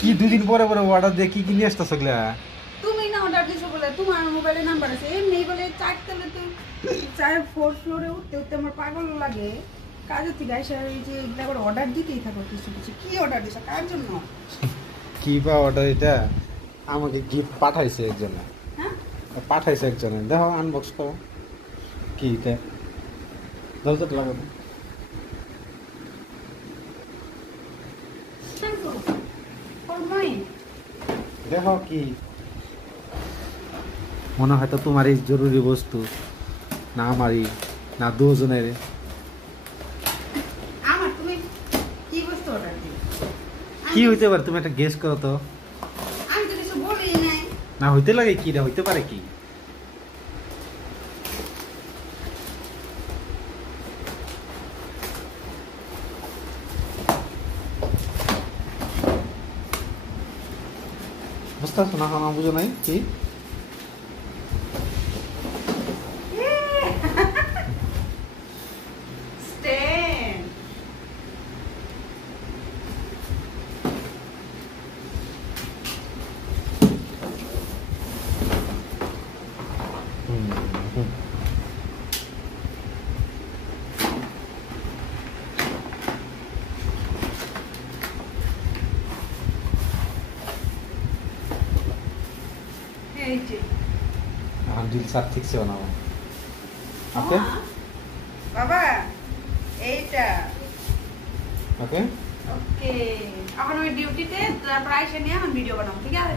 কি দুদিন পরে পরে অর্ডার দিয়ে কি নিয়ে আসতেছ এগুলা? তুমি না অর্ডার দিছো বলে তোমার মোবাইলে নাম্বার আছে এমনি বলে চারতলে তুই চার ফোর্থ ফ্লোরে উঠতে উঠতে আমার পাগল লাগে কাজের থেকে এসে এই যে এগুলো আবার অর্ডার দিতেই থাকো কিছু কিছু কি অর্ডার দিছো কার জন্য? কি বা অর্ডার এটা? আমাকে গিফট পাঠাইছে একজনে। হ্যাঁ পাঠাইছে একজনে, দেখো আনবক্স করো কি এটা। দরজাটা লাগাবো। দেখো কি মনে হয় তো তোমার এই জরুরি বস্তু না আমারই না দুজনের। আমার তুমি কি বস্তু অর্ডার দিলে? কি হইতে পারে তুমি একটা গেস করো তো। আমি তো কিছু বলি নাই। না হইতে লাগে কি, না হইতে পারে কি? বুঝতে পারছো না? না বুঝো নাই কি? স্ট্যান্ড এই যে দিল সাথ ঠিক সে বানাবো। ওকে বাবা এইটা ওকে ওকে এখন ওই ডিউটিতে তারপর আইসা নিয়ে এখন ভিডিও বানাবো ঠিক আছে